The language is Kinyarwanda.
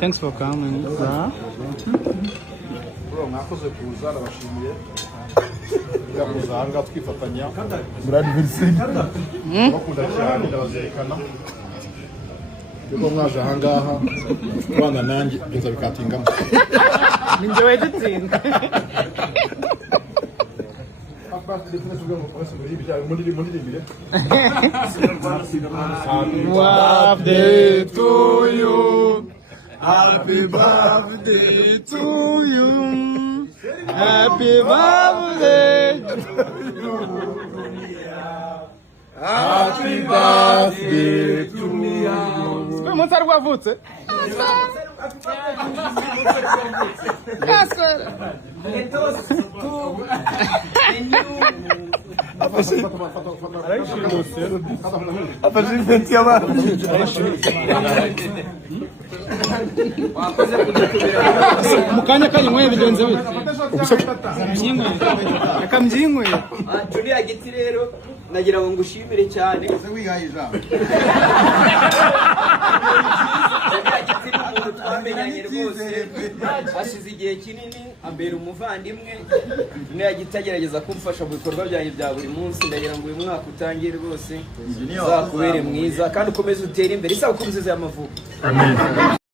Thanks for coming. mwakoze kuza arabashimiye kuzanga twifatanya muri adversity bakunda cyane ndabazerikana yuko mwaje ahangaha kubana nanjye inza bikatingamo ninjye wegitsinda birthday to you. Happy birthday to you. Happy birthday to you. Happy birthday to you. Foi muito arguavutse. Mukanya kari mwe bigenze bite akambyinwe Julia Giti rero nagira ngo ngushimire cyane twamenyanye rwose hashize igihe kinini ambera umuvandimwe Julia Giti agerageza kumfasha mu bikorwa byanjye bya buri munsi ndagira ngo uyu mwaka utangire rwose uzakubere mwiza kandi ukomeze utere imbere isabukuru nziza y'amavuko. Amen.